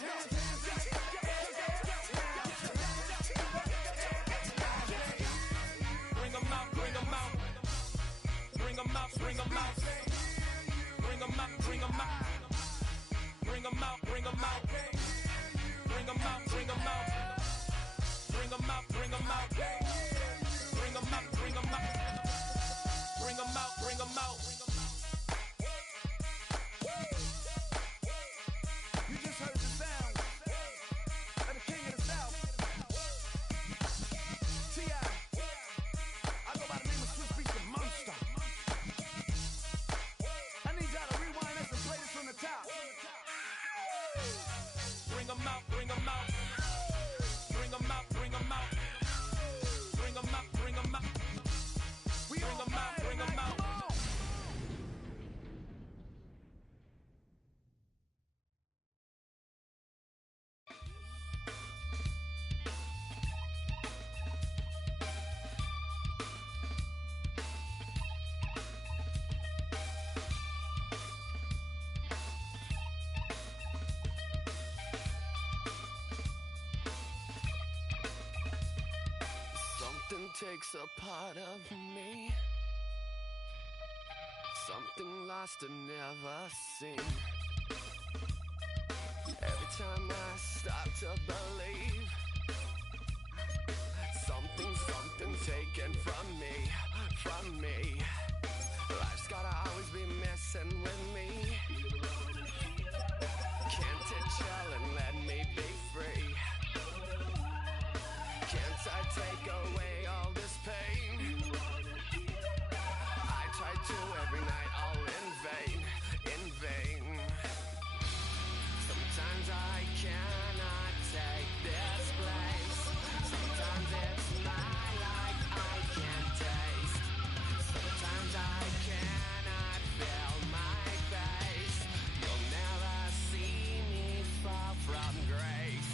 Bring 'em out, bring 'em out. Bring 'em out, bring 'em out. Bring 'em out, bring 'em out. Bring 'em out, bring 'em out. Bring 'em out, bring 'em out. Bring 'em out, bring 'em out. Bring 'em out, bring 'em out. Bring 'em out, bring 'em out. You just heard the sound of the king of the South. T.I. I go by the name of Swiss Beats the Monster. I need y'all to rewind this and play this from the top. Bring 'em out, bring 'em out. Bring 'em out, bring 'em out. Bring 'em out, bring 'em out. Bring 'em out, bring 'em out. Something takes a part of me, something lost and never seen. Every time I start to believe, something taken from me. Life's gotta always be messing with me. Can't it chill and let me be free? Can't I take away all this pain? I try to every night, all in vain. Sometimes I cannot take this place. Sometimes it's my life I can't taste. Sometimes I cannot feel my face. You'll never see me fall from grace.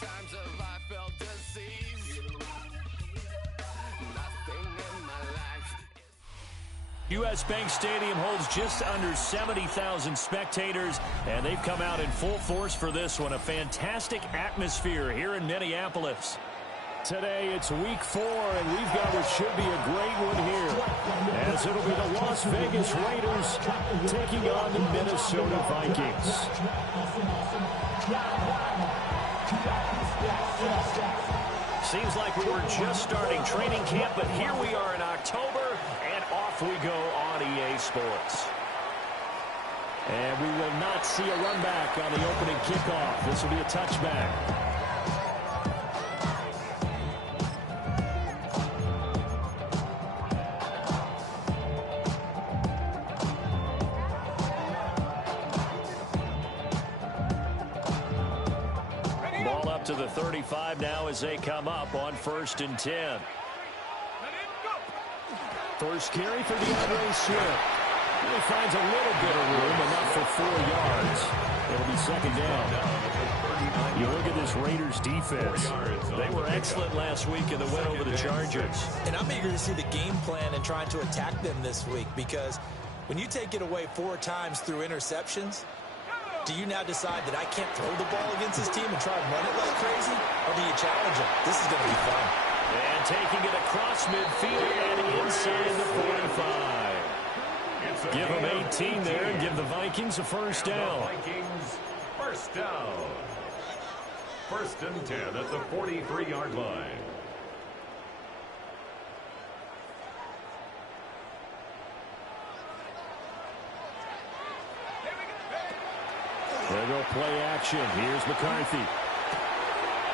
Times have I felt disease? Nothing in my life. U.S. Bank Stadium holds just under 70,000 spectators, and they've come out in full force for this one. A fantastic atmosphere here in Minneapolis. Today it's week 4, and we've got what should be a great one here, as it'll be the Las Vegas Raiders taking on the Minnesota Vikings. Seems like we were just starting training camp, but here we are in October, and off we go on EA Sports. And we will not see a run back on the opening kickoff. This will be a touchback. To the 35 now as they come up on 1st and 10. First carry for DeAndre Swift. He finds a little bit of room, enough for 4 yards. It'll be 2nd down. You look at this Raiders defense. They were excellent last week in the win over the Chargers. And I'm eager to see the game plan and trying to attack them this week, because when you take it away 4 times through interceptions, do you now decide that I can't throw the ball against this team and try and run it like crazy? Or do you challenge them? This is going to be fun. And taking it across midfield and inside the 45. Give them 18 there and give the Vikings a first down. Vikings first down. 1st and 10 at the 43-yard line. There go play action. Here's McCarthy.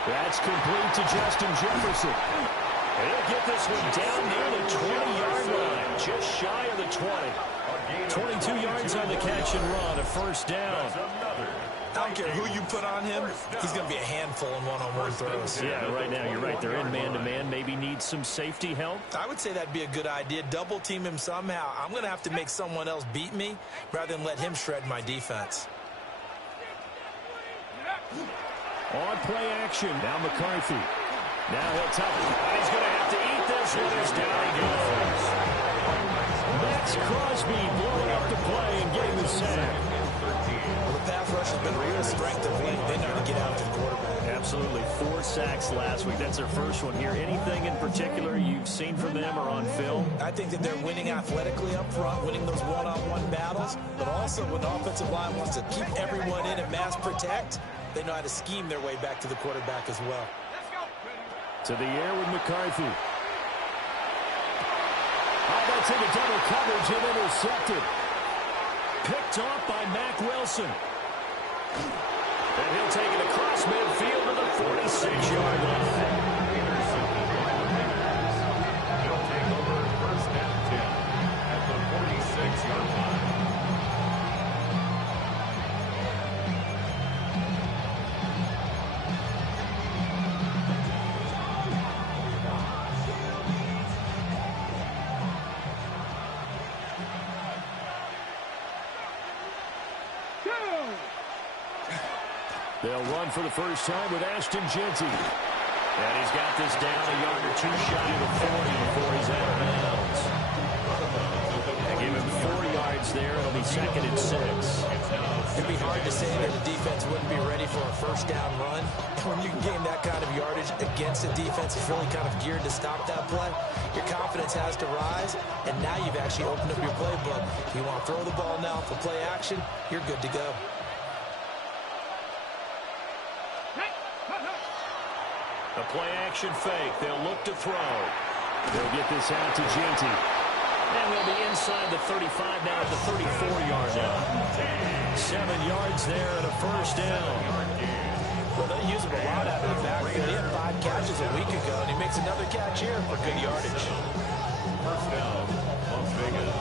That's complete to Justin Jefferson. He'll get this one down near the 20-yard line, just shy of the 20. 22 yards on the catch and run, a first down. I don't care who you put on him, he's going to be a handful in one-on-one throws. Yeah, right now you're right. They're in man-to-man. Maybe need some safety help. I would say that'd be a good idea. Double team him somehow. I'm going to have to make someone else beat me rather than let him shred my defense. On play action. Now McCarthy. Now he'll tuck it. He's going to have to eat this one as down he goes. Max Crosby blowing up the play and getting the sack. Well, the pass rush has been a real strength of late. They know how to get out to the quarterback. Absolutely. 4 sacks last week. That's their first one here. Anything in particular you've seen from them or on film? I think that they're winning athletically up front, winning those one-on-one battles, but also when the offensive line wants to keep everyone in and mass protect, they know how to scheme their way back to the quarterback as well. To the air with McCarthy. Oh, that's into double coverage and intercepted. Picked off by Mack Wilson. And he'll take it across midfield to the 46-yard line. He'll take over first and 10 at the 46-yard line. They'll run for the first time with Ashton Jeanty. And he's got this down a yard or two shy of the 40 before he's out of bounds. They give him 4 yards there. It'll be 2nd and 6. It'd be hard to say that the defense wouldn't be ready for a first down run. When you gain that kind of yardage against a defense that's really kind of geared to stop that play, your confidence has to rise, and now you've actually opened up your playbook. If you want to throw the ball now for play action, you're good to go. A play-action fake. They'll look to throw. They'll get this out to Jeanty. And they'll be inside the 35 now at the 34-yard line. 7 yards there and a first down. Well, they use him a lot out of the backfield. He had 5 catches a week ago, and he makes another catch here for good yardage. First down, Las Vegas.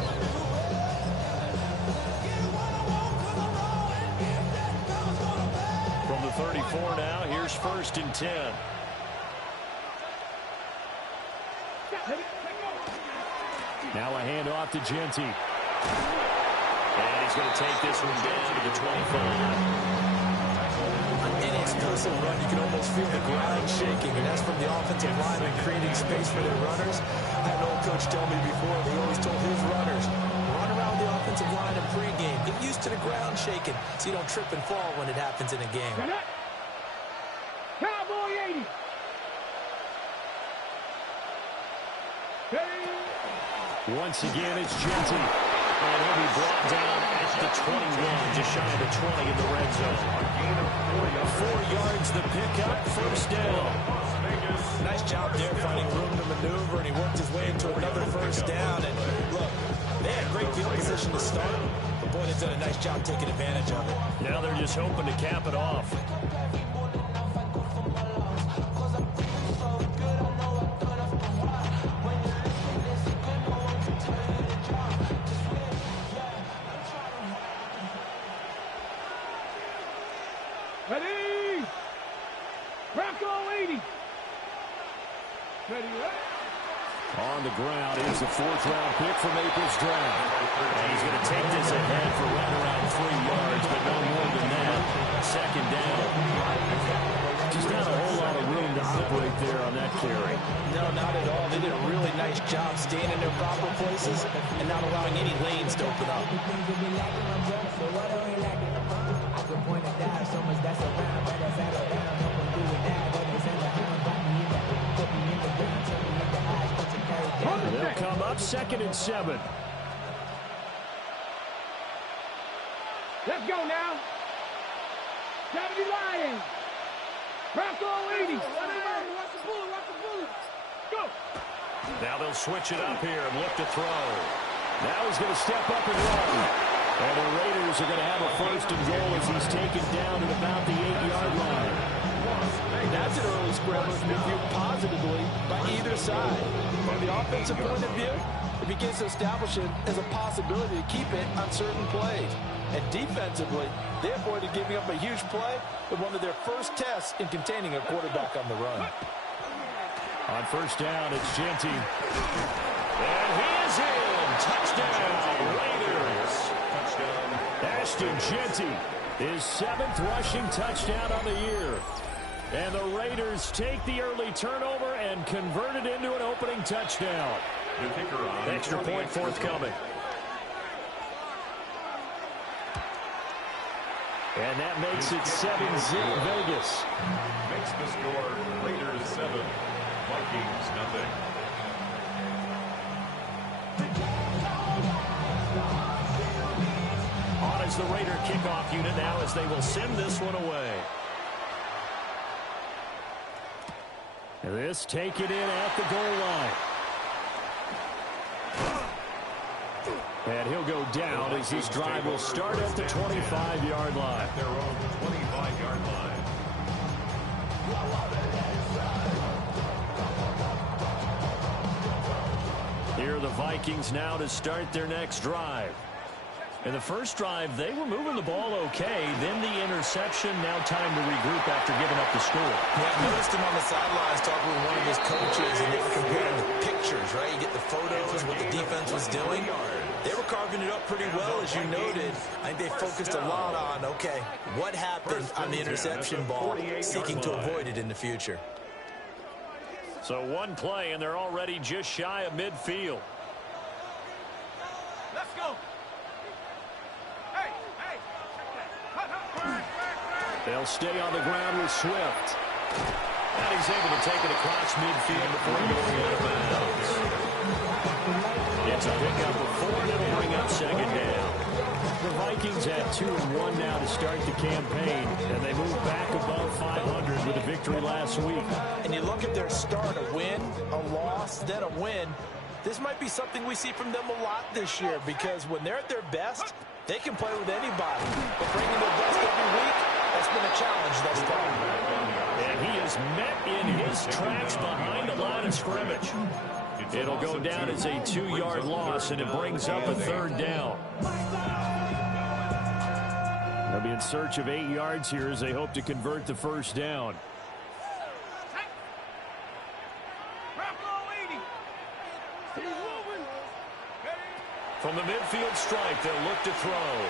From the 34 now, here's 1st and 10. Now a handoff to Jeanty. And he's going to take this one down to the 25. An explosive run, you can almost feel the ground shaking, and that's from the offensive lineman creating space for their runners. I had an old coach tell me before, they always told his runners, run around the offensive line in pregame. Get used to the ground shaking so you don't trip and fall when it happens in a game. Cowboy 80. Once again, it's Jeanty. And he'll be brought down at the 21, just shy of the 20 in the red zone. 4 yards the pickup, first down. Nice job there finding room to maneuver, and he worked his way into another first down. And look, they had great field position to start, but boy, they've done a nice job taking advantage of it. Now they're just hoping to cap it off. Ready? Bronco 80. Ready, On the ground is the 4th-round pick from April's draft. And he's going to take this ahead for right around 3 yards, but no more than that. 2nd down. Just not a whole lot of room to operate there on that carry. No, not at all. They did a really nice job staying in their proper places and not allowing any lanes to open up. They'll come up 2nd and 7. Let's go now. 70 Lions. Bronco 80. Watch the bullet. Go. Now they'll switch it up here and look to throw. Now he's going to step up and run. And the Raiders are going to have a 1st and goal as he's taken down at about the 8-yard line. That's an early scramble to be viewed positively by either side. From the offensive point of view, it begins to establish it as a possibility to keep it on certain plays. And defensively, They avoided giving up a huge play in one of their first tests in containing a quarterback on the run. On first down, it's Genty. And he is in. Touchdown, Raiders. Ashton Genty, his 7th rushing touchdown on the year. And the Raiders take the early turnover and convert it into an opening touchdown. Extra point forthcoming. And that makes it 7-0 Vegas. Makes the score Raiders 7, Vikings nothing. On is the Raider kickoff unit now as they will send this one away. This taken in at the goal line. And he'll go down as this drive will start at the 25-yard line. At their own 25-yard line. Here are the Vikings now to start their next drive. In the first drive, they were moving the ball okay. Then the interception. Now time to regroup after giving up the score. Yeah, I noticed him on the sidelines talking with one of his coaches, and they were comparing the pictures, right? You get the photos, what the defense was doing. They were carving it up pretty well, as you noted. I think they focused a lot on, okay, what happened on the interception ball, seeking to avoid it in the future. So one play, and they're already just shy of midfield. Let's go. They'll stay on the ground with Swift. And he's able to take it across midfield before going out of bounds. It's a pickup of 4, and it'll bring up second down. The Vikings have 2-1 now to start the campaign, and they move back above 500 with a victory last week. And you look at their start, a win, a loss, then a win. This might be something we see from them a lot this year, because when they're at their best, they can play with anybody. But bringing their best every week, that's been a challenge thus far. And he is met in his tracks behind the line of scrimmage. It'll go down as a 2-yard loss, and it brings up a third down. They'll be in search of 8 yards here as they hope to convert the first down. From the midfield stripe, they'll look to throw.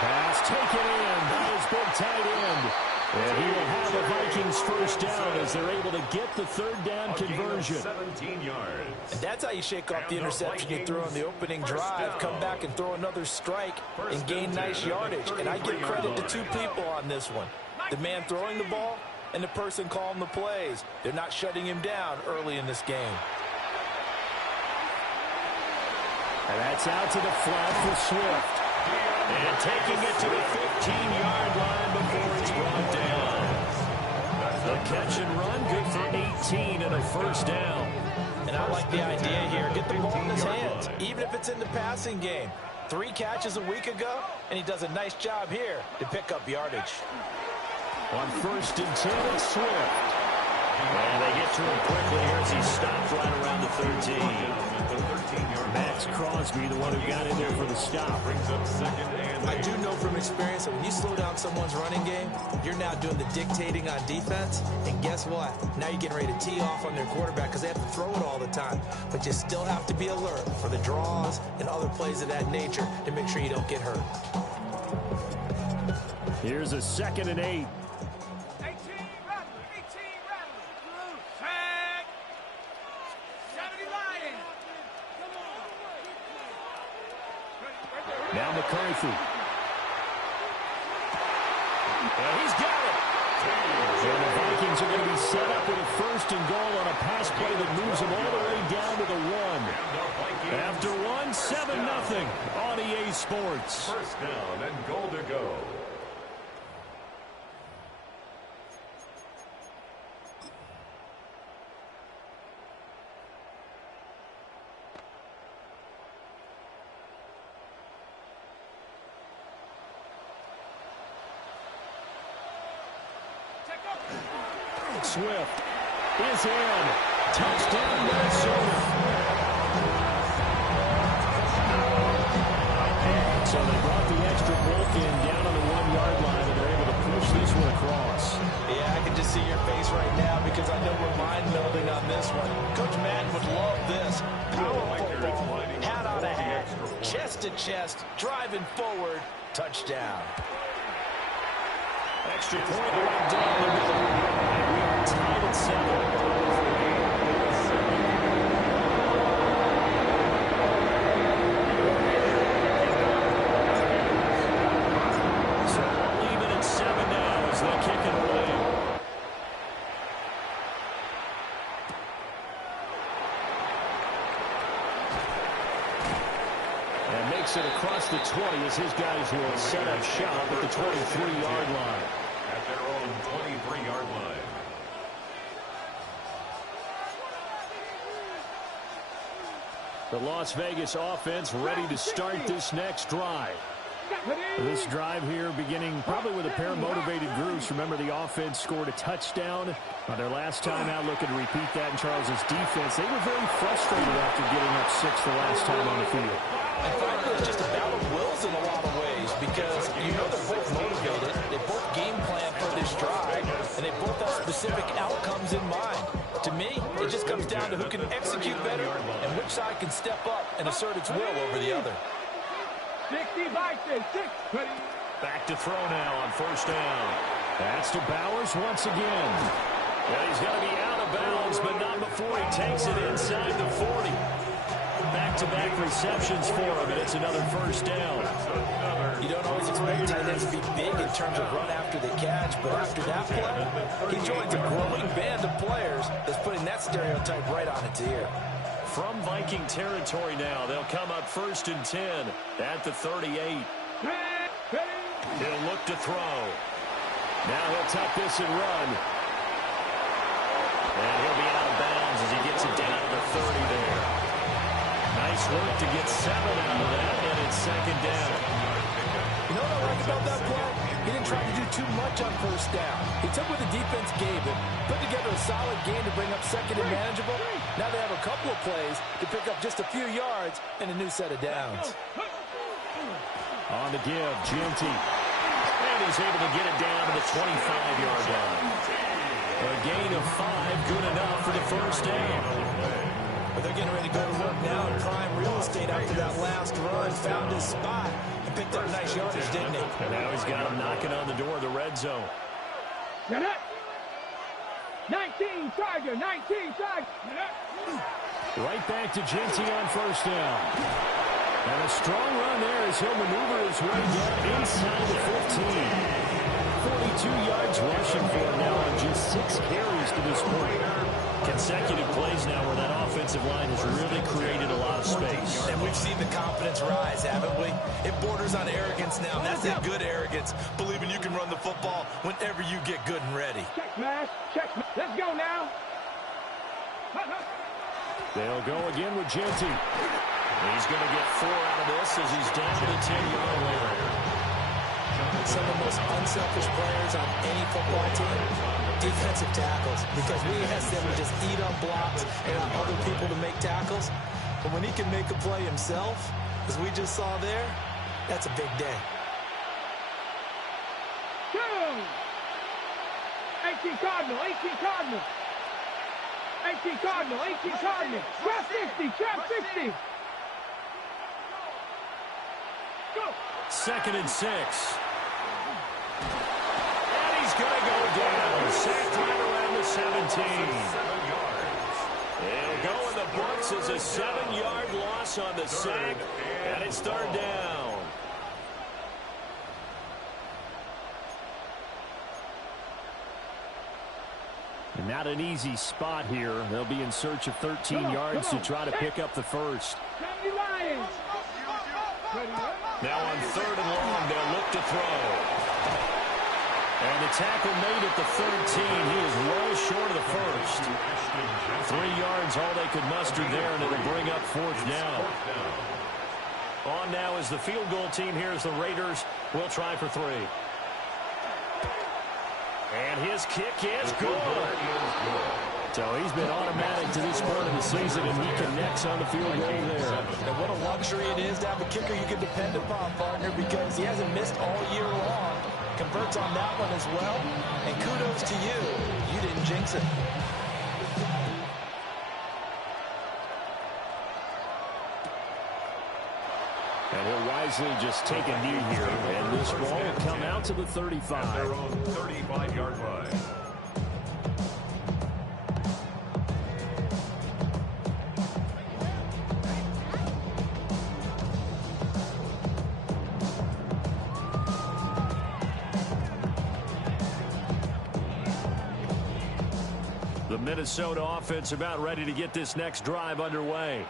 Pass taken in by his big tight end. And he will have a Vikings first down as they're able to get the third down conversion. 17 yards. And that's how you shake off the interception you threw on the opening drive. Come back and throw another strike and gain nice yardage. And I give credit to 2 people on this one. The man throwing the ball and the person calling the plays. They're not shutting him down early in this game. And that's out to the flat for Swift. And taking it to the 15-yard line before it's brought down. The catch and run, good for 18 and a first down. And I like the idea here. Get the ball in his hands, even if it's in the passing game. 3 catches a week ago, and he does a nice job here to pick up yardage. On first and 10, it's Swift. And they get to him quickly here as he stopped right around the 13. Max Crosby, the one who got in there for the stop. I do know from experience that when you slow down someone's running game, you're now doing the dictating on defense. And guess what? Now you're getting ready to tee off on their quarterback because they have to throw it all the time. But you still have to be alert for the draws and other plays of that nature to make sure you don't get hurt. Here's a 2nd and 8. Now McCarthy. And he's got it. And the Vikings are going to be set up with a 1st and goal on a pass play that moves them all the way down to the 1. After 1, 7-0 on EA Sports. First down and goal to go. Swift is in. Touchdown, Minnesota. So they brought the extra extra bulk in down on the 1-yard line, and they're able to push this one across. Yeah, I can just see your face right now because I know we're mind-melding on this one. Coach Madden would love this. Power football, hat on a hat, chest to chest, driving forward, touchdown. Extra point right down the middle. And we are tied at 7. It across the 20 as his guys will set up shop at the 23-yard line. At their own 23-yard line. The Las Vegas offense ready to start this next drive. This drive here beginning probably with a pair of motivated groups. Remember, the offense scored a touchdown on their last time out, looking to repeat that in Charles's defense. They were very frustrated after getting up 6 the last time on the field. And frankly, it's just a battle of wills in a lot of ways because you know they're both motivated. They both game plan for this drive, and they both have specific outcomes in mind. To me, it just comes down to who can execute better and which side can step up and assert its will over the other. 60 Vikings, 6. Back to throw now on first down. That's to Bowers once again. Well, he's got to be out of bounds, but not before he takes it inside the 40. Back-to-back receptions for him, and it's another first down. You don't always expect tight ends to be big in terms of run after the catch, but after that play, he joins a growing band of players that's putting that stereotype right on its ear. From Viking territory now, they'll come up 1st and 10 at the 38. He'll look to throw. Now he'll tuck this and run. And he'll be out of bounds as he gets it down to the 30 there. Nice work to get 7 out of that, and it's 2nd down. You know what I like about that play? He didn't try to do too much on first down. He took what the defense gave him, put together a solid game to bring up 2nd and manageable. Now they have a couple of plays to pick up just a few yards and a new set of downs. On the give, Genty. And he's able to get it down to the 25-yard line. A gain of 5, good enough for the first down. But they're getting ready to go to work now in prime real estate after that last run. Found his spot and picked up nice yardage, didn't he? And now he's got him knocking on the door of the red zone. Set up. 19 Charger, 19 Charger. Right back to Genty on first down. And a strong run there as he'll maneuver his way down inside the 15. 42 yards rushing for him now on just 6 carries to this point. Consecutive plays now where that offensive line has really created a lot of space. And we've seen the confidence rise, haven't we? It borders on arrogance now, and that's that good arrogance, believing you can run the football whenever you get good and ready. Check smash, check smash. Let's go now. They'll go again with Genty. He's going to get 4 out of this as he's down to the 10-yard line. Some of the most unselfish players on any football team, defensive tackles, because we ask them to just eat on blocks and other people to make tackles. But when he can make a play himself, as we just saw there, that's a big day. 18 Cardinal, 18 Cardinal. 18 Cardinal, 18 Cardinal. Trap 60, trap 60. Go. 2nd and 6. And he's going to go down. Sacked right around the 17. It'll go in the books as a 7-yard loss on the sack, and it's 3rd down. And not an easy spot here. They'll be in search of 13 yards to try to pick up the first. Now on 3rd and long, they'll look to throw. And the tackle made at the 13. He is well short of the first. 3 yards, all they could muster there, and it'll bring up 4th down. On now is the field goal team here as the Raiders will try for 3. And his kick is good. So he's been automatic to this point of the season, and he connects on the field goal there. And what a luxury it is to have a kicker you can depend upon, partner, because he hasn't missed all year long. Converts on that one as well. And kudos to you. You didn't jinx it. And he'll wisely just take a knee here, and this ball will come out to the 35. At their own 35-yard line. The Minnesota offense about ready to get this next drive underway.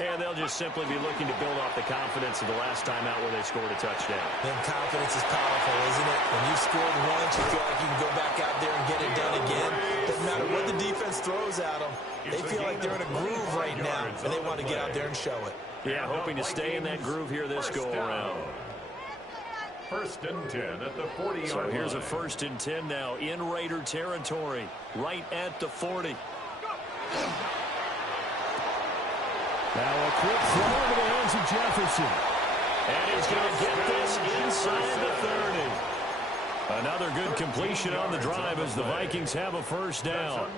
And they'll just simply be looking to build off the confidence of the last time out where they scored a touchdown. And confidence is powerful, isn't it? When you scored once, you feel like you can go back out there and get it done again. Doesn't matter what the defense throws at them. They feel like they're in a groove right now, and they want to get out there and show it. Yeah, hoping to stay in that groove here this go-around. First and 10 at the 40-yard line. So here's a first and 10 now in Raider territory, right at the 40. Now a quick throw into the hands of Jefferson. And he's going to get this inside the 30. Another good completion on the drive as the Vikings have a first down.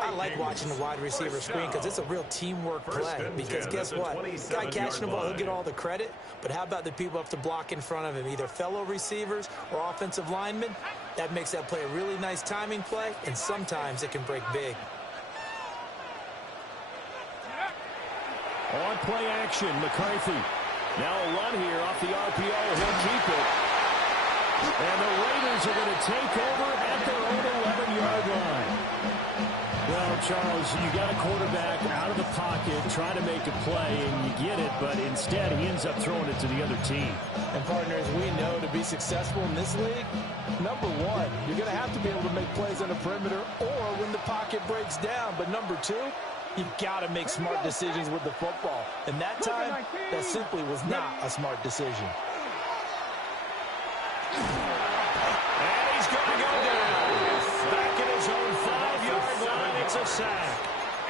I like watching the wide receiver screen because it's a real teamwork play. Because guess what? The guy catching the ball, he'll get all the credit. But how about the people up to block in front of him, either fellow receivers or offensive linemen? That makes that play a really nice timing play, and sometimes it can break big. On play action, McCarthy. Now a run here off the RPO. He'll keep it. And the Raiders are going to take over at their own 11-yard line. Well, Charles, you got a quarterback out of the pocket trying to make a play, and you get it, but instead he ends up throwing it to the other team. And partners, we know to be successful in this league, number one, you're going to have to be able to make plays on the perimeter or when the pocket breaks down. But number two, you've got to make smart decisions with the football. And that time, that simply was not a smart decision. And he's going to go down. Back at his own 5-yard line, it's a sack.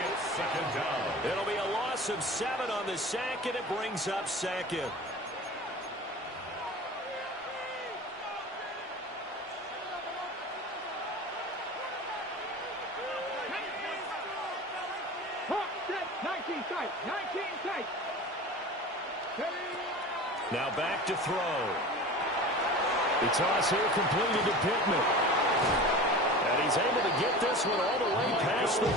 It's second down. It'll be a loss of 7 on the sack, and it brings up second. Now back to throw. The toss here completed to Pittman. And he's able to get this one all the way past the 30.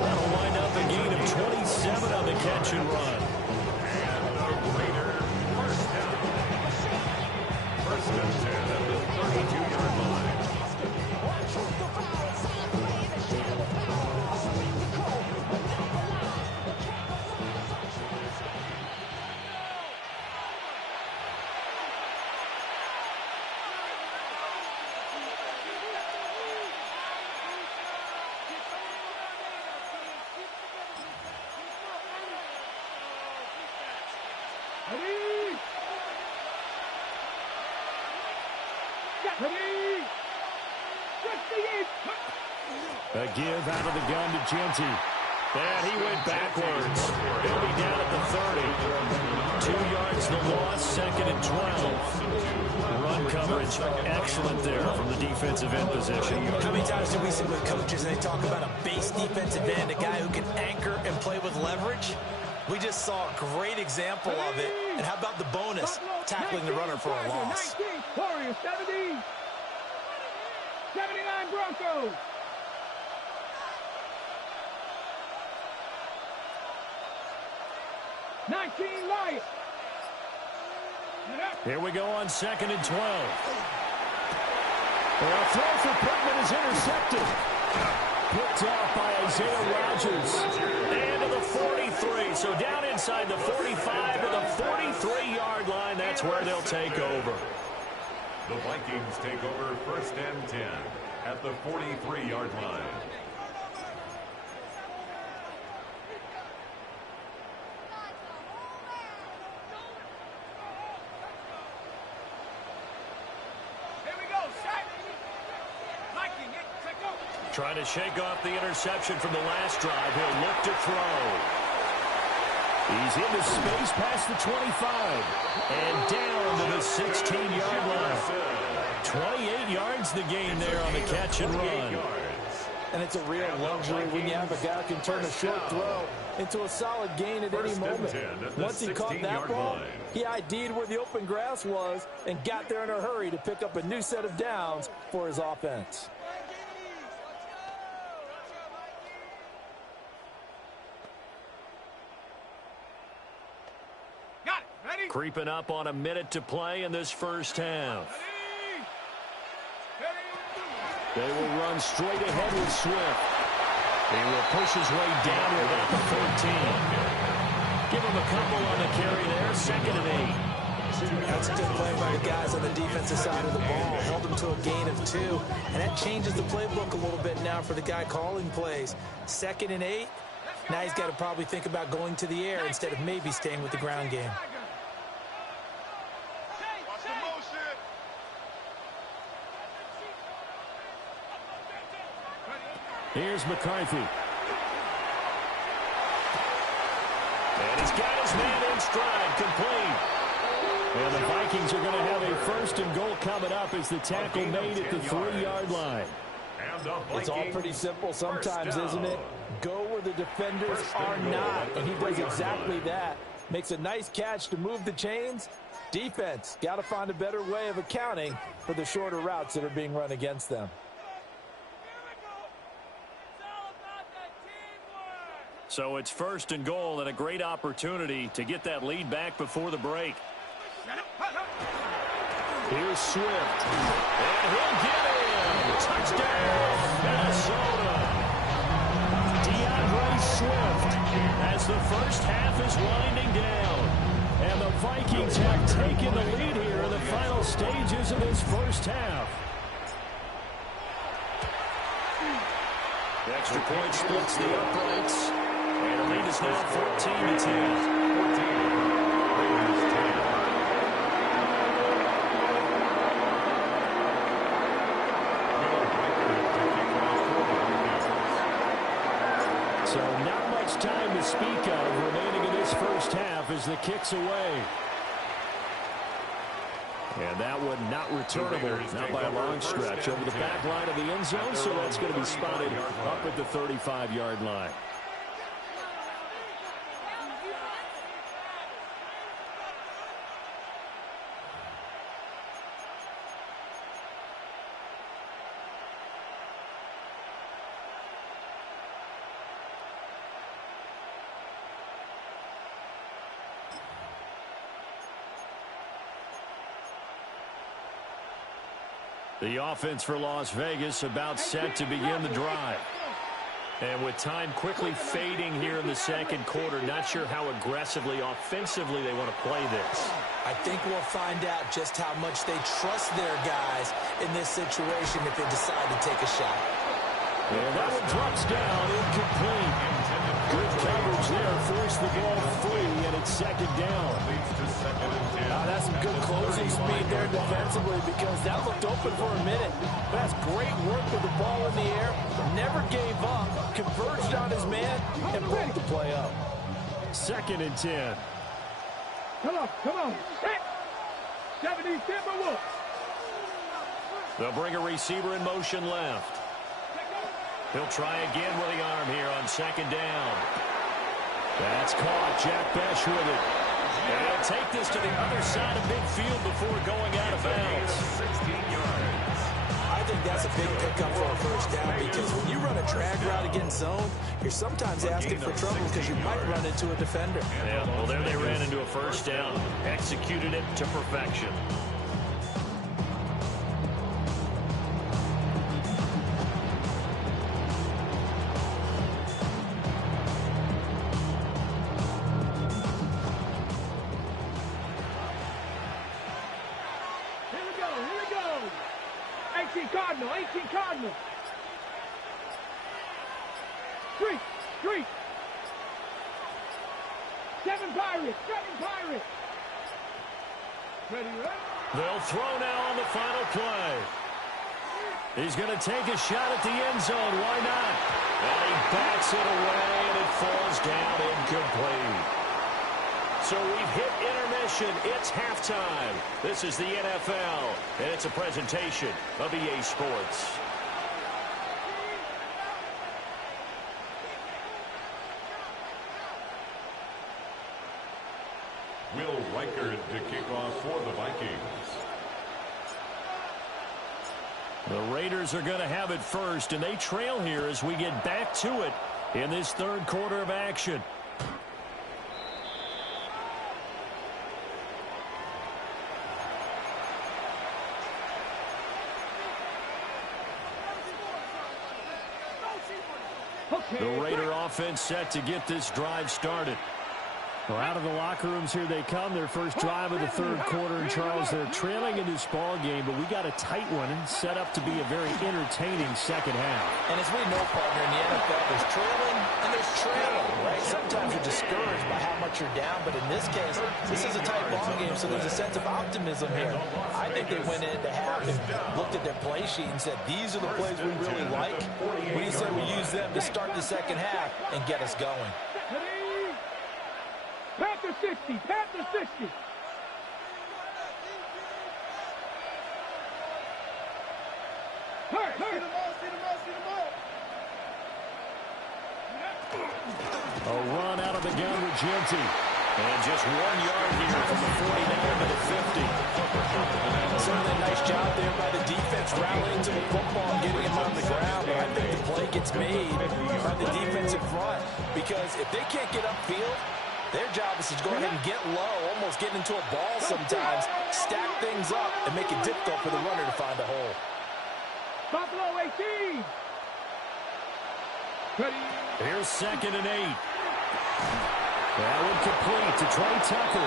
That'll wind up a gain of 27 on the catch and run. And the Raider first down. First and 10 at the 32-yard line. A give out of the gun to Genty. And he went backwards. He'll be down at the 30. 2 yards the loss, second and 12. Run coverage, excellent there from the defensive end position. How many times do we sit with coaches and they talk about a base defensive end, a guy who can anchor and play with leverage? We just saw a great example of it. And how about the bonus, tackling the runner for a loss? 19, Warriors 70. 79 Broncos. Lions. Here we go on second and 12. A throw for Pittman is intercepted. Picked off by Isaiah Rodgers. And to the 43. So down inside the 45 to the 43-yard line. That's where they'll take over. The Vikings take over first and 10 at the 43-yard line. Trying to shake off the interception from the last drive. He'll look to throw. He's into space past the 25. And down to the 16-yard line. 28 yards the gain there on the catch and run. And it's a real luxury when you have a guy who can turn a short throw into a solid gain at any moment. Once he caught that ball, he ID'd where the open grass was and got there in a hurry to pick up a new set of downs for his offense. Creeping up on a minute to play in this first half. They will run straight ahead with Swift. He will push his way down to about the 14. Give him a couple on the carry there. 2nd and 8. That's a good play by the guys on the defensive side of the ball. Held him to a gain of 2. And that changes the playbook a little bit now for the guy calling plays. 2nd and 8. Now he's got to probably think about going to the air instead of maybe staying with the ground game. Here's McCarthy. And he's got his man in stride, complete. And the Vikings are going to have a 1st and goal coming up as the tackle made at the 3-yard line. It's all pretty simple sometimes, isn't it? Go where the defenders are not, and he does exactly that. Makes a nice catch to move the chains. Defense, got to find a better way of accounting for the shorter routes that are being run against them. So it's 1st and goal and a great opportunity to get that lead back before the break. Here's Swift. And he'll get in. Touchdown, Minnesota. DeAndre Swift As the first half is winding down. and the Vikings have taken the lead here in the final stages of this first half. The extra point splits the uprights. And the lead is now 14-10. So not much time to speak of remaining in this first half as the kick's away. And that one not returnable, not by a long stretch, over the back line of the end zone, so that's going to be spotted up at the 35-yard line. The offense for Las Vegas about set to begin the drive. And with time quickly fading here in the second quarter, not sure how aggressively, offensively they want to play this. I think we'll find out just how much they trust their guys in this situation if they decide to take a shot. And that one drops down, incomplete. Good coverage there, forced the ball free, and it's 2nd down. That's some good closing speed there defensively because that looked open for a minute. But that's great work with the ball in the air. Never gave up, converged on his man, and broke the play up. 2nd and 10. Come on. Hit. 70 Timberwolves. They'll bring a receiver in motion left. He'll try again with the arm here on 2nd down. That's caught. Jack Besh with it. And he'll take this to the other side of midfield before going out of bounds. 16 yards. I think that's a big pickup for a first down because when you run a drag route against zone, you're sometimes asking for trouble because you might run into a defender. Yeah, well, there they ran into a first down. Executed it to perfection. Here we go. 18 Cardinal. 3. 7 Pirates. Ready, right? They'll throw now on the final play. He's going to take a shot at the end zone. Why not? And he bats it away, and it falls down incomplete. So we've hit intermission. It's halftime. This is the NFL, and it's a presentation of EA Sports. Will Reichard to kick off for the Vikings. The Raiders are going to have it first, and they trail here as we get back to it in this third quarter of action. The Raider offense set to get this drive started. Well, out of the locker rooms here they come. Their first drive of the third quarter. And Charles, they're trailing in this ball game, but we got a tight one and set up to be a very entertaining second half. And as we know, partner, in the NFL, there's trailing and there's trailing, right? Sometimes you're discouraged by how much you're down, but in this case, this is a tight ball game, so there's a sense of optimism here. I think they went into half and looked at their play sheet and said, these are the plays we really like. We said we use them to start the second half and get us going. Panther 60, Panther 60. A run out of the gun with Genty. And just 1 yard here from the 49 to the 50. Certainly a nice job there by the defense rallying to the football and getting him on the ground. But I think the play gets made by the defense in front, because if they can't get upfield, their job is to go ahead and get low, almost get into a ball sometimes, stack things up, and make it difficult for the runner to find a hole. Buffalo 18. Here's 2nd and 8. That one complete to Trey Tucker.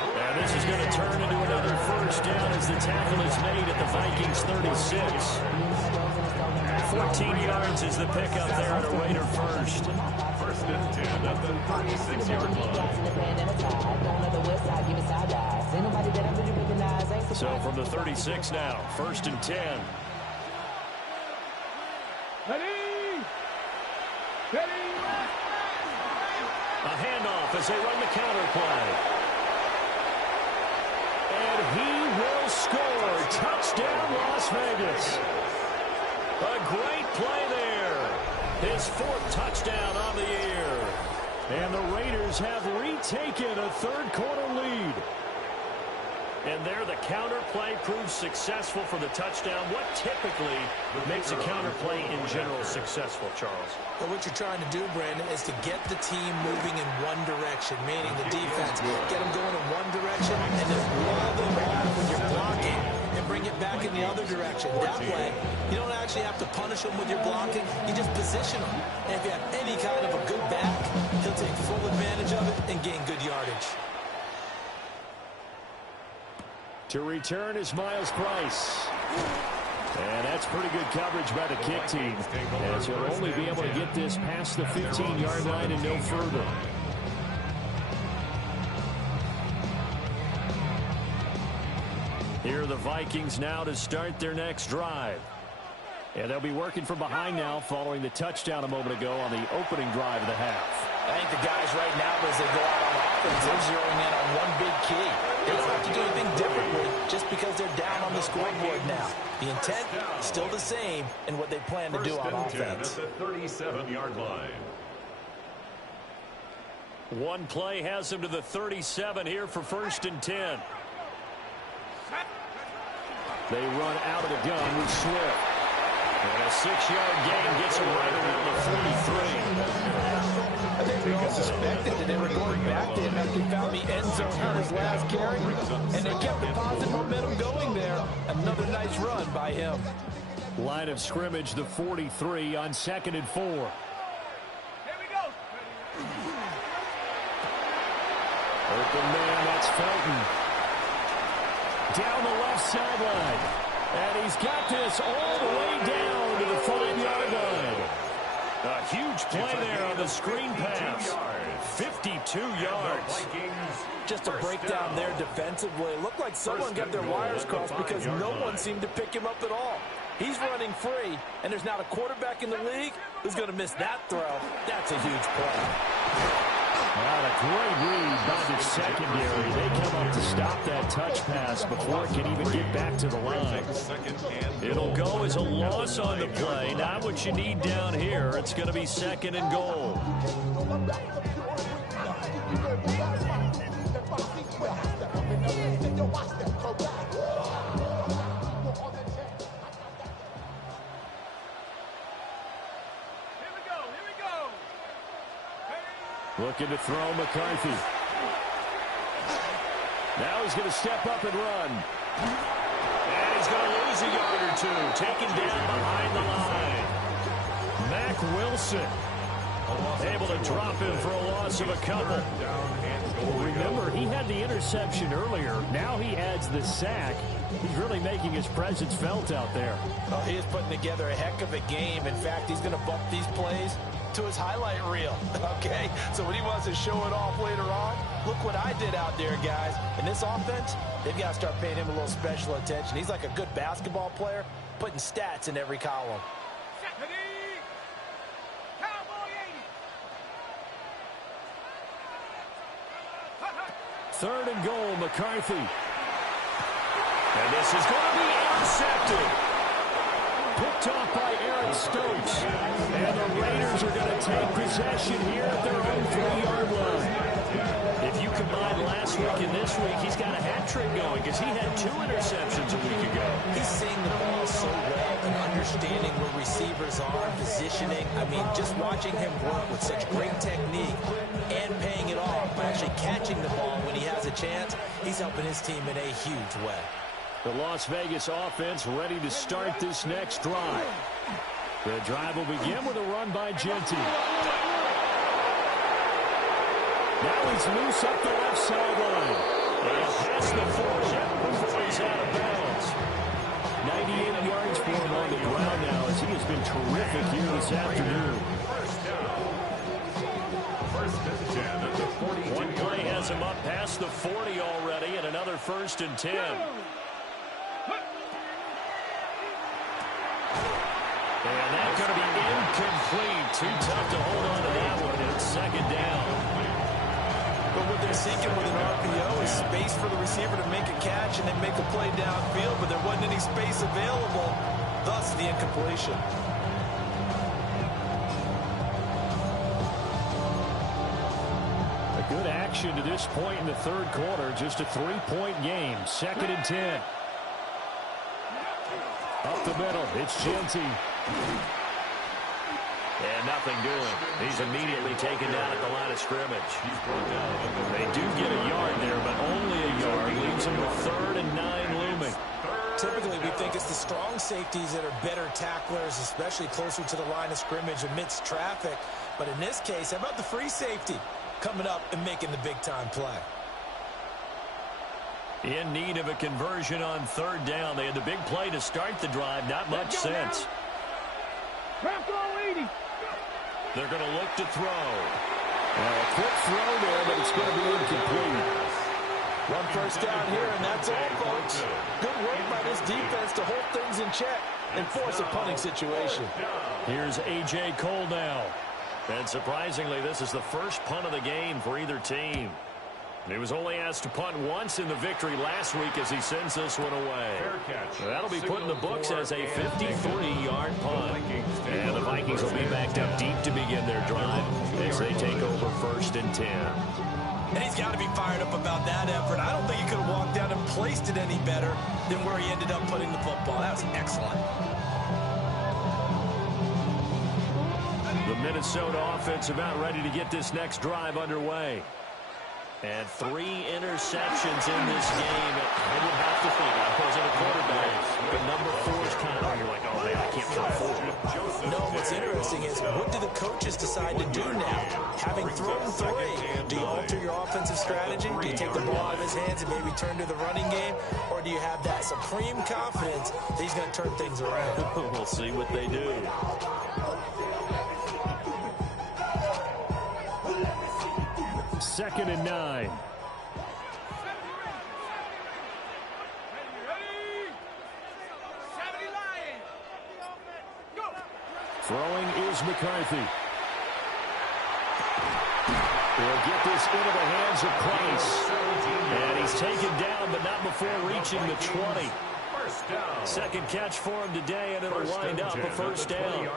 And this is going to turn into another first down as the tackle is made at the Vikings 36. 14 yards is the pickup there at a Raider first. First and 10 at the 36-yard line. So from the 36 now, 1st and 10. A handoff as they run the counter play. And he will score. Touchdown, Las Vegas. A great play there. His 4th touchdown on the year. And the Raiders have retaken a third quarter lead. And there the counter play proves successful for the touchdown. What typically makes a counter play in general successful, Charles? Well, what you're trying to do, Brandon, is to get the team moving in one direction, meaning the defense. Get them going in one direction and then wall them off when you're blocking and bring it back in the other direction. That way, you don't actually have to punish them with your blocking. You just position them. And if you have any kind of a good back, he'll take full advantage of it and gain good yardage. To return is Miles Price. And that's pretty good coverage by the kick team, as he'll only be able to get this past the 15-yard line and no further. Here are the Vikings now to start their next drive. And they'll be working from behind now following the touchdown a moment ago on the opening drive of the half. I think the guys right now, as they go out on offense, they're zeroing in on one big key. They don't have to do anything differently just because they're down on the scoreboard now. The intent is still the same in what they plan to do on offense. At the 37-yard line. One play has him to the 37 here for 1st and 10. They run out of the gun with Swift. And a 6-yard gain gets him right around the 43. I think we all suspected that they were going back to him after he found the end zone on his last carry, and they kept the positive momentum going there. Another nice run by him. Line of scrimmage, the 43 on 2nd and 4. Here we go. Open man, that's Felton. Down the left sideline. And he's got this all the way down to the 5-yard line. A huge play there on the screen pass. 52 yards. Just a breakdown there defensively. It looked like someone got their wires crossed because no one seemed to pick him up at all. He's running free, and there's not a quarterback in the league who's going to miss that throw. That's a huge play. Well, a great read by the secondary. They come up to stop that touch pass before it can even get back to the line. It'll go as a loss on the play. Not what you need down here. It's going to be 2nd and goal. Looking to throw McCarthy. Now he's going to step up and run. And he's going to lose a yard or two. Taken down behind the line. Mack Wilson able to drop him for a loss of a couple. Remember, he had the interception earlier. Now he adds the sack. He's really making his presence felt out there. Oh, he is putting together a heck of a game. In fact, he's going to bump these plays to his highlight reel, okay? So when he wants to show it off later on, look what I did out there, guys. In this offense, they've got to start paying him a little special attention. He's like a good basketball player, putting stats in every column. Third and goal, McCarthy. And this is going to be intercepted. Picked off by Aaron Stokes. And the Raiders are going to take possession here at their own 3-yard line. If you combine last week and this week, he's got a hat trick going because he had 2 interceptions a week ago. He's seeing the ball so well and understanding where receivers are, positioning. I mean, just watching him work with such great technique and paying it off by actually catching the ball when he has a chance, he's helping his team in a huge way. The Las Vegas offense ready to start this next drive. The drive will begin with a run by Genty. Now he's loose up the left sideline. And past the 40 before he's out of bounds. 98 yards for him on the ground now as he has been terrific here this afternoon. One play has him up past the 40 already, and another 1st and 10. And that's going to be incomplete. Too tough to hold on to that one. It's 2nd down. But what they're seeking with an RPO is space for the receiver to make a catch and then make a play downfield, but there wasn't any space available, thus the incompletion. A good action to this point in the 3rd quarter. Just a 3-point game. 2nd and 10. Up the middle, it's Genty. And nothing doing. He's immediately taken down at the line of scrimmage. They do get a yard there, but only a yard. Leaves him with 3rd and 9 looming. Typically, we think it's the strong safeties that are better tacklers, especially closer to the line of scrimmage amidst traffic. But in this case, how about the free safety coming up and making the big-time play? In need of a conversion on 3rd down. They had the big play to start the drive. Not much sense. They're going to look to throw. A quick throw there, but it's going to be incomplete. 1 first down here, and that's all, folks. Good work by this defense to hold things in check and force a punting situation. Here's A.J. Cole now. And surprisingly, this is the first punt of the game for either team. He was only asked to punt once in the victory last week as he sends this one away. That'll be put in the books as a 53-yard punt. And the Vikings will be backed up deep to begin their drive as they take over 1st and 10. And he's got to be fired up about that effort. I don't think he could have walked out and placed it any better than where he ended up putting the football. That was excellent. The Minnesota offense about ready to get this next drive underway. And 3 interceptions in this game. I would have to think, I wasn't a quarterback, but number 4 is kind of, you're like, oh, man, I can't throw 4. No, what's interesting is, what do the coaches decide to do now? Having thrown 3, do you alter your offensive strategy? Do you take the ball out of his hands and maybe turn to the running game? Or do you have that supreme confidence that he's going to turn things around? We'll see what they do. Second and 9. Throwing is McCarthy. He'll get this into the hands of Price. And he's taken down, but not before reaching the 20. Second catch for him today, and it'll wind up a first down.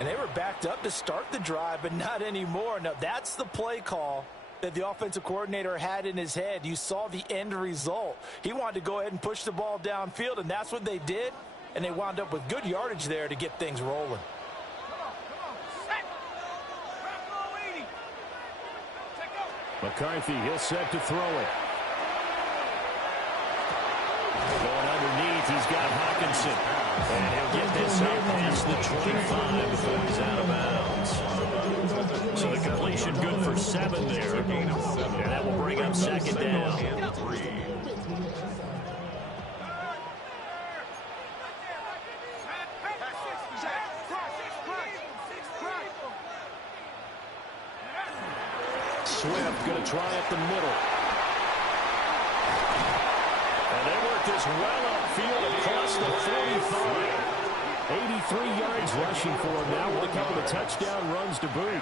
And they were backed up to start the drive, but not anymore. Now, that's the play call that the offensive coordinator had in his head. You saw the end result. He wanted to go ahead and push the ball downfield, and that's what they did. And they wound up with good yardage there to get things rolling. McCarthy, he'll set to throw it. Going underneath, he's got Hawkinson. And he'll get this up past the 25 before he's out of bounds. So the completion good for 7 there. And that will bring up second down. Swift going to try up the middle. And they work this well upfield across the 45. 83 yards rushing for him now with a couple of touchdown runs to boot.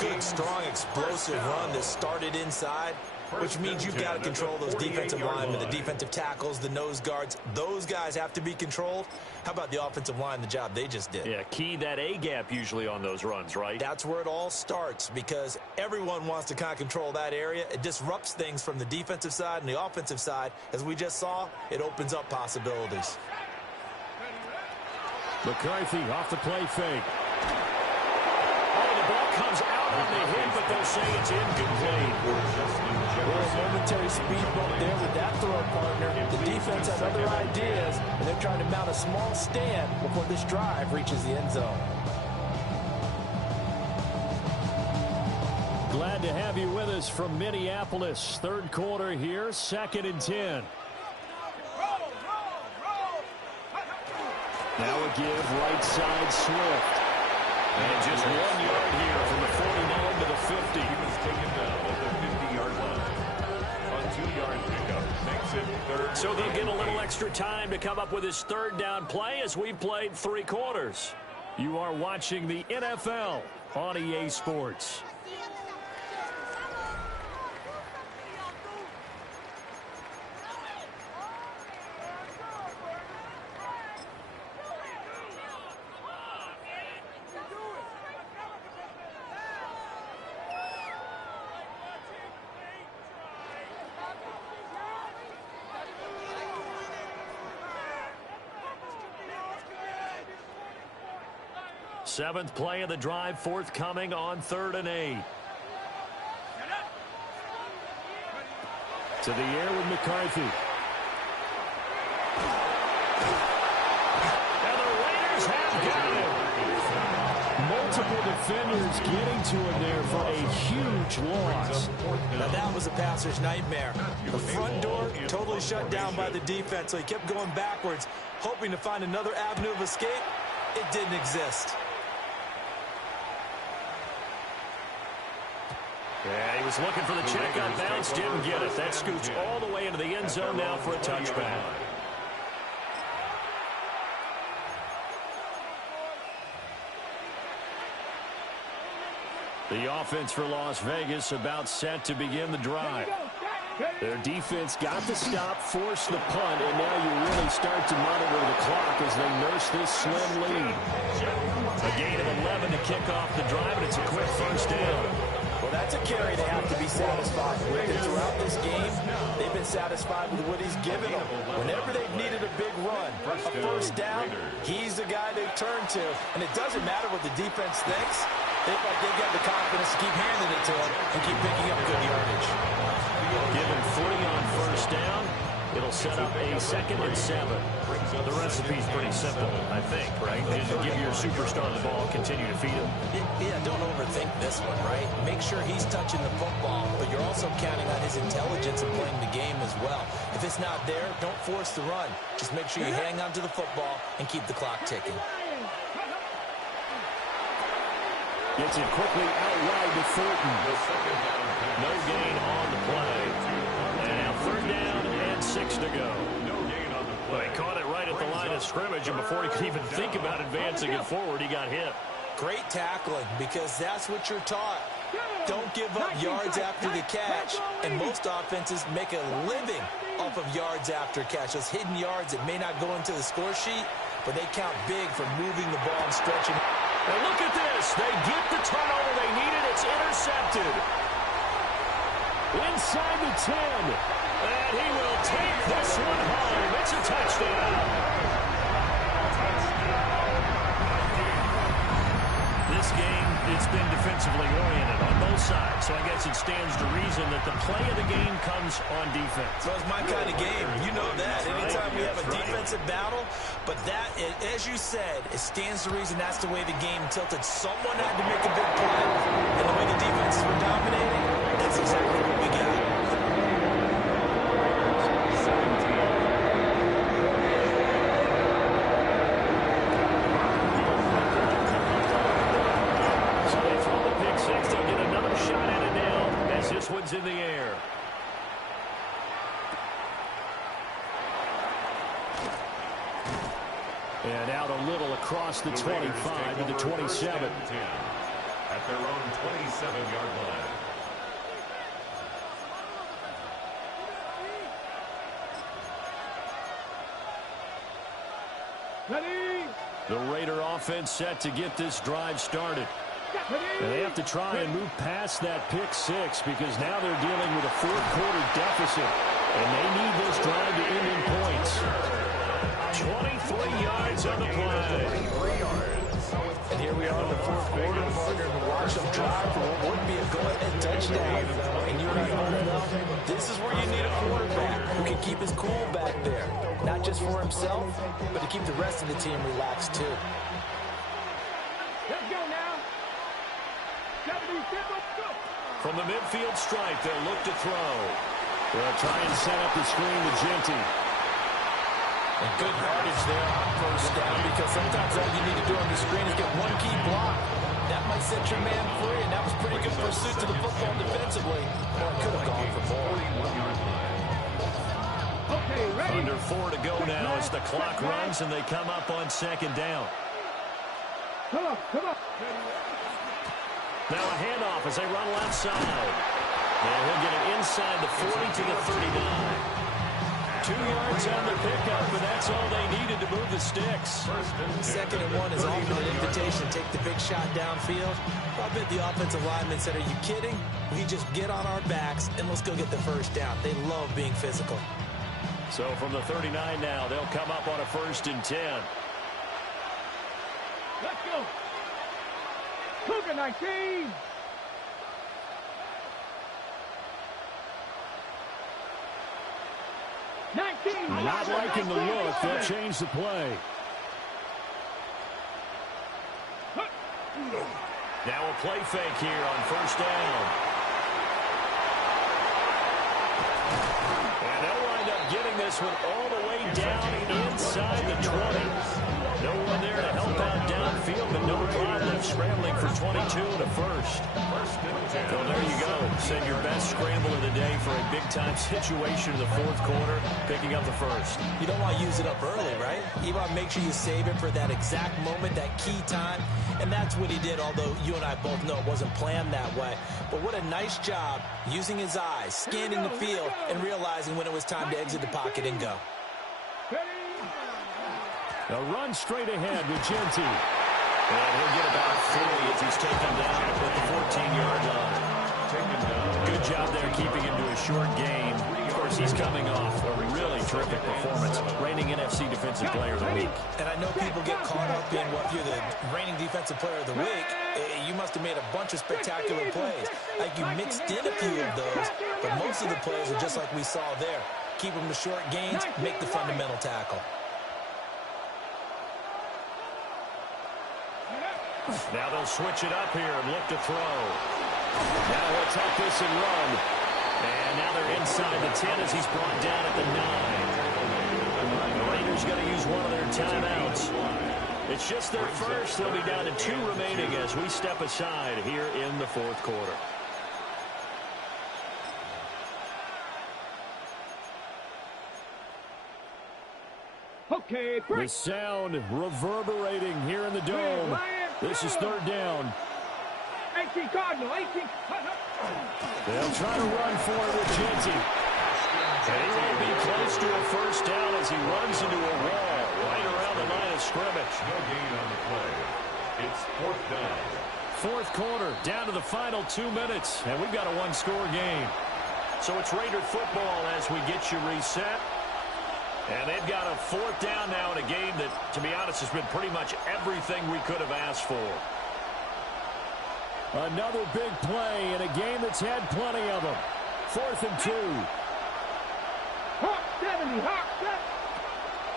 Good, strong, explosive run that started inside, which means you've got to control those defensive linemen, the defensive tackles, the nose guards. Those guys have to be controlled. How about the offensive line, the job they just did? Yeah, key that A-gap usually on those runs, right? That's where it all starts because everyone wants to kind of control that area. It disrupts things from the defensive side and the offensive side. As we just saw, it opens up possibilities. McCarthy off the play fake. Oh, the ball comes out on the hit, but they'll say it's incomplete. A momentary speed bump there with that throw partner. The defense has other ideas, and they're trying to mount a small stand before this drive reaches the end zone. Glad to have you with us from Minneapolis. Third quarter here, 2nd and 10. Now a give right side Swift. And just 1 yard here from the 49 to the 50. He was taken down at the 50-yard line. On 2-yard pickup. Makes it third. So they'll get a little extra time to come up with his third down play as we've played 3 quarters. You are watching the NFL on EA Sports. Seventh play of the drive forthcoming on 3rd and 8. To the air with McCarthy. And the Raiders have got him. Multiple defenders getting to him there for a huge loss. Now that was a passer's nightmare. The front door totally shut down by the defense, so he kept going backwards, hoping to find another avenue of escape. It didn't exist. Yeah, he was looking for the check on bounce, didn't get it. That scoots all the way into the end zone now for a touchback. The offense for Las Vegas about set to begin the drive. Their defense got the stop, forced the punt, and now you really start to monitor the clock as they nurse this slim lead. A gain of 11 to kick off the drive, and it's a quick first down. Well, that's a carry they have to be satisfied with. And throughout this game, they've been satisfied with what he's given them. Whenever they've needed a big run, a first down, he's the guy they turn to. And it doesn't matter what the defense thinks. They feel like they've got the confidence to keep handing it to him and keep picking up good yardage. Given 3 on first down, it'll set up a 2nd and 7. The recipe's pretty simple, I think, right? Just give your superstar the ball, continue to feed him. Yeah, don't overthink this one, right? Make sure he's touching the football, but you're also counting on his intelligence in playing the game as well. If it's not there, don't force the run. Just make sure you hang on to the football and keep the clock ticking. Gets it quickly out wide to Thornton. No gain on the play. And now 3rd down and 6 to go. Well, he caught it right at the line of scrimmage, and before he could even think about advancing it forward, he got hit. Great tackling, because that's what you're taught. Don't give up yards after the catch. And most offenses make a living off of yards after catch. Those hidden yards that may not go into the score sheet, but they count big for moving the ball and stretching. And look at this. They get the turnover they needed. It's intercepted. Inside the 10. And he will take this one home. It's a touchdown. This game, it's been defensively oriented on both sides, so I guess it stands to reason that the play of the game comes on defense. So it's my kind of game. You know that. Anytime we have a defensive battle, but that, as you said, it stands to reason that's the way the game tilted. Someone had to make a big play, and the way the defenses were dominating, that's exactly what we got. This one's in the air. And out a little across the 25 to the 27. At their own 27-yard line. Ready? The Raider offense set to get this drive started. And they have to try and move past that pick six because now they're dealing with a fourth-quarter deficit. And they need this drive to end in points. 23 yards on the play. And here we are in the fourth quarter, partner, to watch them drive for what would be a go-ahead touchdown. And you and I both know this is where you need a quarterback who can keep his cool back there. Not just for himself, but to keep the rest of the team relaxed, too. Let's go now. From the midfield stripe, they'll look to throw. They'll try and set up the screen with Genty. And good yardage there on first down, because sometimes all you need to do on the screen is get one key block. That might set your man free, and that was pretty good pursuit to the football defensively. Or it could have gone for more. Okay, ready? Under 4 to go now as the clock runs and they come up on second down. Come on, come on. Now a handoff as they run left side. And he'll get it inside the 40 to the 39. 2 yards on the pickup, but that's all they needed to move the sticks. Second and 1 is often an invitation to take the big shot downfield. I bet the offensive lineman said, are you kidding? We just get on our backs and let's go get the first down. They love being physical. So from the 39 now, they'll come up on a 1st and 10. Let's go. Cougar 19. Not liking the look. They'll change the play. Now a play fake here on 1st down. And they'll wind up getting this one all the way down inside the 20. No one there to help out downfield, but no problem scrambling for 22 and a first. So there you go. Send your best scramble of the day for a big-time situation in the 4th quarter, picking up the first. You don't want to use it up early, right? You want to make sure you save it for that exact moment, that key time. And that's what he did, although you and I both know it wasn't planned that way. But what a nice job using his eyes, scanning the field, and realizing when it was time to exit the pocket and go. A run straight ahead with Genty. And he'll get about 40 as he's taken down at the 14-yard line. Good job there keeping him to a short game. Of course, he's coming off a really terrific performance, reigning NFC Defensive Player of the Week. And I know people get caught up in what you're the reigning Defensive Player of the Week. You must have made a bunch of spectacular plays. Like you mixed in a few of those, but most of the plays are just like we saw there. Keep them to short gains, make the fundamental tackle. Now they'll switch it up here and look to throw. Now he'll tuck this and run. And now they're inside the 10 as he's brought down at the 9. The Raiders going to use one of their timeouts. It's just their first. They'll be down to 2 remaining as we step aside here in the 4th quarter. Okay, the sound reverberating here in the dome. This is third down. 18 Cardinal, 18. They'll try to run for it with Genty. And he will be close to a first down as he runs into a wall right around the line of scrimmage. No gain on the play. It's fourth down. Fourth quarter, down to the final 2 minutes, and we've got a one-score game. So it's Raider football as we get you reset. And they've got a fourth down now in a game that, to be honest, has been pretty much everything we could have asked for. Another big play in a game that's had plenty of them. 4th and 2. Hawk 70, Hawk 70.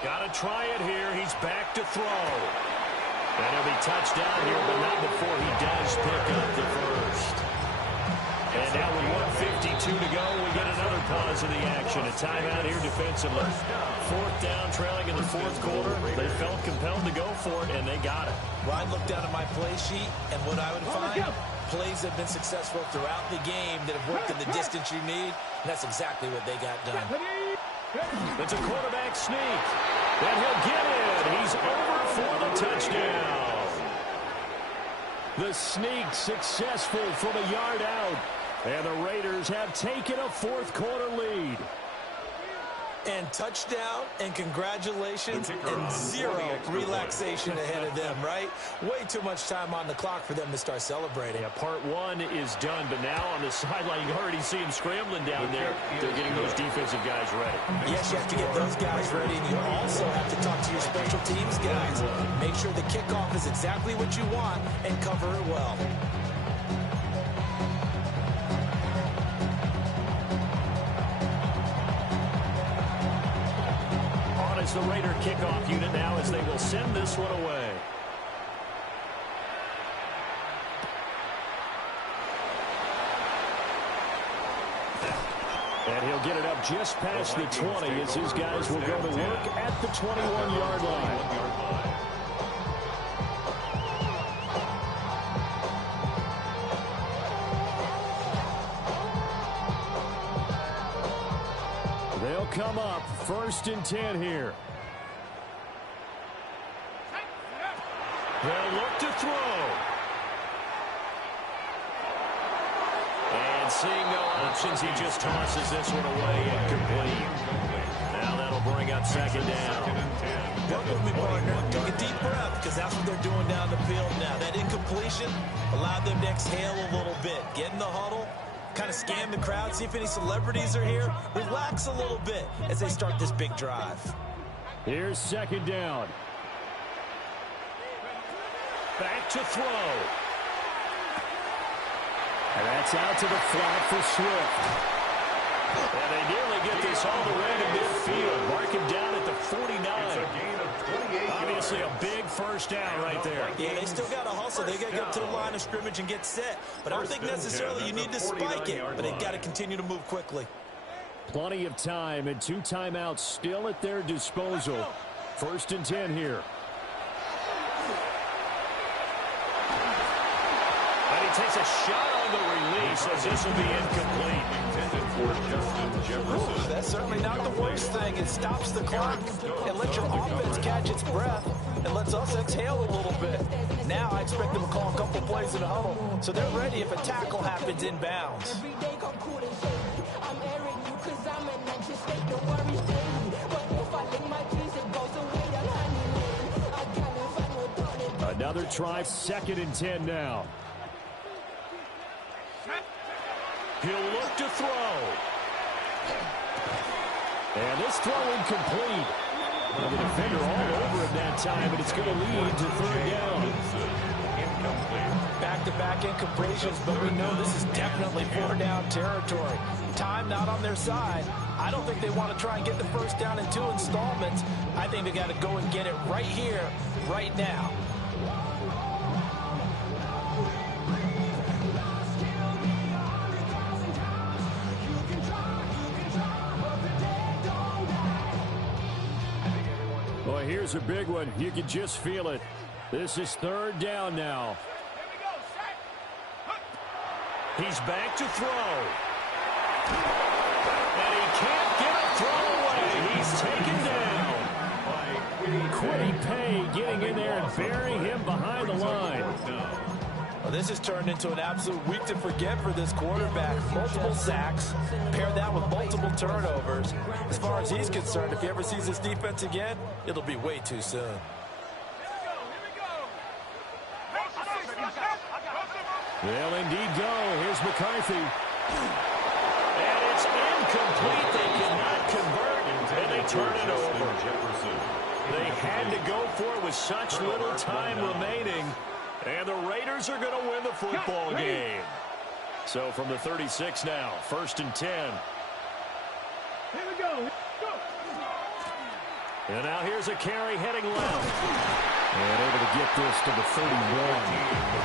Got to try it here. He's back to throw. And he'll be touched down here, but not before he does pick up the first. And now with 1:52 to go, we get another pause in the action. A timeout here defensively. Fourth down, trailing in the fourth quarter. They felt compelled to go for it, and they got it. Well, I look down at my play sheet, and what I would find, plays have been successful throughout the game that have worked in the distance you need, and that's exactly what they got done. It's a quarterback sneak. And he'll get it. He's over for the touchdown. The sneak successful from a yard out. And the Raiders have taken a fourth quarter lead. And touchdown, and congratulations, and zero relaxation ahead of them, right? Way too much time on the clock for them to start celebrating. Yeah, part one is done, but now on the sideline, you already see him scrambling down there. They're getting those defensive guys ready. Yes, you have to get those guys ready, and you also have to talk to your special teams guys. Make sure the kickoff is exactly what you want and cover it well. Is the Raider kickoff unit now as they will send this one away. And he'll get it up just past the 20 as his guys will go to work at the 21-yard line. They'll come up 1st and 10 here. They'll look to throw. And seeing no options, he just tosses this one away incomplete. Now that'll bring up 2nd down. Work with me, partner. Take a deep breath, because that's what they're doing down the field now. That incompletion allowed them to exhale a little bit. Get in the huddle. Kind of scan the crowd, see if any celebrities are here. Relax a little bit as they start this big drive. Here's 2nd down. Back to throw. And that's out to the flat for Swift. And they nearly get this all the way to midfield. Mark him down at the 49. It's a gain of 28. Obviously a big first down right there. Yeah, they still got to hustle. They got to get to the line of scrimmage and get set. But I don't think necessarily you need to spike it. But they got to continue to move quickly. Plenty of time and 2 timeouts still at their disposal. 1st and 10 here. And he takes a shot on the release as this will be incomplete. Intended for Justin Jefferson. That's certainly not the worst thing. It stops the clock and lets your offense catch its breath and lets us exhale a little bit. Now I expect them to call a couple plays in the huddle, so they're ready if a tackle happens in bounds. Another try, 2nd and 10 now. He'll look to throw. And this throw incomplete. Well, the defender all over him that time, but it's going to lead to 3rd down. Back-to-back incompletions, but we know this is definitely 4-down territory. Time not on their side. I don't think they want to try and get the first down in 2 installments. I think they got to go and get it right here, right now. Well, here's a big one. You can just feel it. This is 3rd down now. He's back to throw. And he can't get a throw away. He's taken down. Quiddy Pay getting in there and burying him behind the line. Well, this has turned into an absolute week to forget for this quarterback. Multiple sacks, pair that with multiple turnovers. As far as he's concerned, if he ever sees this defense again, it'll be way too soon. They'll indeed go. Here's McCarthy. And it's incomplete. They cannot convert, and they turn it over. They had to go for it with such little time remaining. And the Raiders are going to win the football game. So from the 36 now, 1st and 10. Here we go. And now here's a carry heading left. And able to get this to the 31.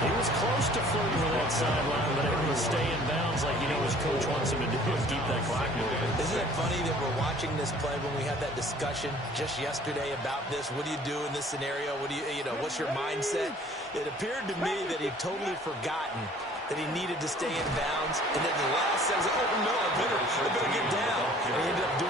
He was close to flirting with that sideline, but able to stay in bounds like his coach wants him to do and keep that clock moving. Isn't it funny that we're watching this play when we had that discussion just yesterday about this? What do you do in this scenario? What do what's your mindset? It appeared to me that he'd totally forgotten that he needed to stay in bounds, and then the last says, oh no, I better get down. And he ended up doing